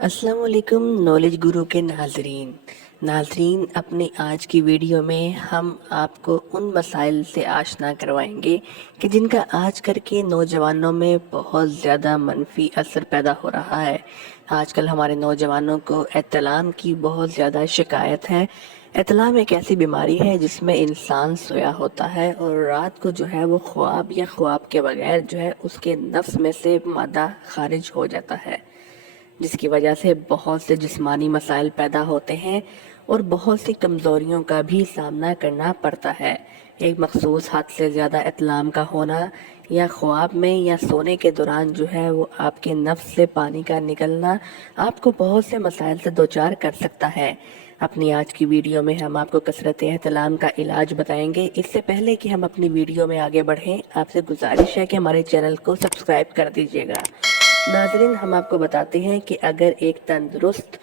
अस्सलाम वालेकुम नॉलेज गुरु के नाजरीन अपनी आज की वीडियो में हम आपको उन मसाइल से आशना करवाएंगे कि जिनका आज करके नौजवानों में बहुत ज़्यादा मनफी असर पैदा हो रहा है। आजकल हमारे नौजवानों को एहतलाम की बहुत ज़्यादा शिकायत है। एहतलाम एक ऐसी बीमारी है जिसमें इंसान सोया होता है और रात को जो है वो ख्वाब या ख्वाब के बगैर जो है उसके नफ्स में से मादा खारिज हो जाता है, जिसकी वजह से बहुत से जिस्मानी मसाइल पैदा होते हैं और बहुत सी कमज़ोरियों का भी सामना करना पड़ता है। एक मखसूस हद से ज़्यादा इत्लाम का होना या ख्वाब में या सोने के दौरान जो है वो आपके नफ्स से पानी का निकलना आपको बहुत से मसाइल से दोचार कर सकता है। अपनी आज की वीडियो में हम आपको कसरत एहतलाम का इलाज बताएंगे। इससे पहले कि हम अपनी वीडियो में आगे बढ़ें, आपसे गुजारिश है कि हमारे चैनल को सब्सक्राइब कर दीजिएगा। नाज़रीन, हम आपको बताते हैं कि अगर एक तंदुरुस्त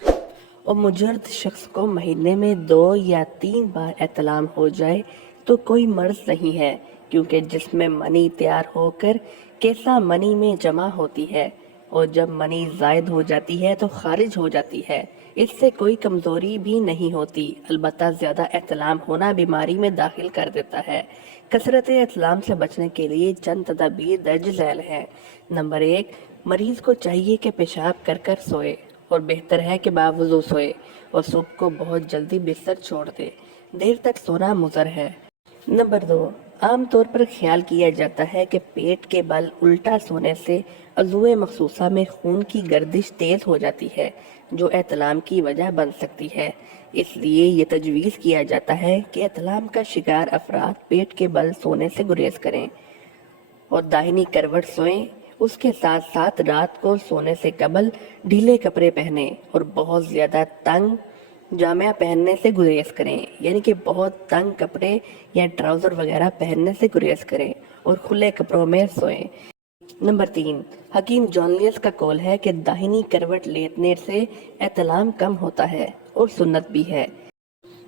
और मुजर्द शख्स को महीने में 2 या 3 बार एहतलाम हो जाए तो कोई मर्ज नहीं है, क्योंकि जिसमें मनी तैयार होकर कैसा मनी में जमा होती है और जब मनी ज़ायद हो जाती है तो खारिज हो जाती है। इससे कोई कमज़ोरी भी नहीं होती, अलबत्ता ज़्यादा एहतलाम होना बीमारी में दाखिल कर देता है। कसरत एहतलाम से बचने के लिए चंद तदाबीर दर्ज झैल हैं। नंबर 1, मरीज को चाहिए कि पेशाब कर कर सोए और बेहतर है कि बावजू सोए और सुबह को बहुत जल्दी बिस्तर छोड़ दे। देर तक सोना मुज़र है। नंबर 2, आम तौर पर ख्याल किया जाता है कि पेट के बल उल्टा सोने से अज़ुए मखसूसा में खून की गर्दिश तेज़ हो जाती है, जो एहतलाम की वजह बन सकती है। इसलिए ये तजवीज़ किया जाता है कि एहतलाम का शिकार अफराद पेट के बल सोने से गुरेज करें और दाहिनी करवट सोएं। उसके साथ साथ रात को सोने से कबल ढीले कपड़े पहने और बहुत ज़्यादा तंग जामिया पहनने से गुरेज करें, यानी कि बहुत तंग कपड़े या ट्राउज़र वगैरह पहनने से गुरेज करें और खुले कपड़ों में सोएं। नंबर 3, हकीम जॉनलियस का कौल है कि दाहिनी करवट लेटने से एहतलाम कम होता है और सुन्नत भी है।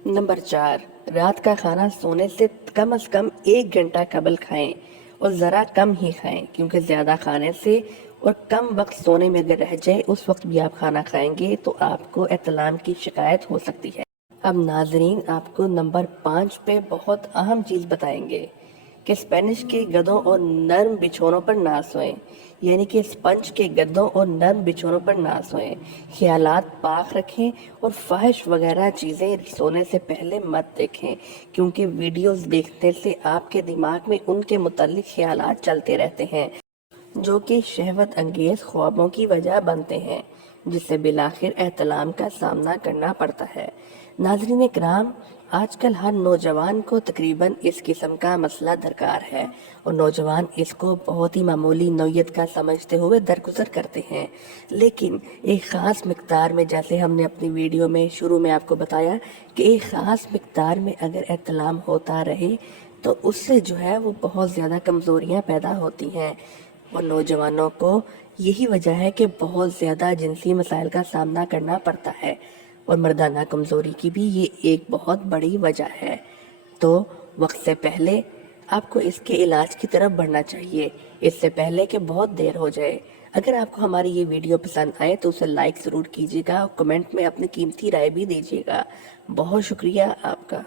नंबर 4, रात का खाना सोने से कम से कम 1 घंटा कबल खाएं और ज़रा कम ही खाएं, क्योंकि ज़्यादा खाने से और कम वक्त सोने में अगर रह जाए उस वक्त भी आप खाना खाएंगे तो आपको एहतलाम की शिकायत हो सकती है। अब नाजरीन, आपको नंबर 5 पे बहुत अहम चीज़ बताएंगे कि स्पेनिश के गद्दों और नर्म बिछौनों पर ना सोएं, यानी कि स्पंज के गद्दों और नर्म बिछौनों पर ना सोएं। ख्यालात पाक रखें और फ़ाहिश वगैरह चीज़ें सोने से पहले मत देखें, क्योंकि वीडियोस देखने से आपके दिमाग में उनके मुताल्लिक ख्यालात चलते रहते हैं, जो कि शहवत अंगेज़ ख्वाबों की वजह बनते हैं, जिससे बिलाखिर एहतलाम का सामना करना पड़ता है। नाज़रीन इकराम, आजकल हर नौजवान को तकरीबन इस किस्म का मसला दरकार है और नौजवान इसको बहुत ही मामूली नौयत का समझते हुए दरगुजर करते हैं। लेकिन एक ख़ास मिक़दार में, जैसे हमने अपनी वीडियो में शुरू में आपको बताया कि एक ख़ास मिक़दार में अगर एहतलाम होता रहे तो उससे जो है वो बहुत ज़्यादा कमज़ोरियाँ पैदा होती हैं और नौजवानों को यही वजह है कि बहुत ज़्यादा जिनसी मसाइल का सामना करना पड़ता है और मर्दाना कमज़ोरी की भी ये एक बहुत बड़ी वजह है। तो वक्त से पहले आपको इसके इलाज की तरफ बढ़ना चाहिए, इससे पहले कि बहुत देर हो जाए। अगर आपको हमारी ये वीडियो पसंद आए तो उसे लाइक ज़रूर कीजिएगा और कमेंट में अपनी कीमती राय भी दीजिएगा। बहुत शुक्रिया आपका।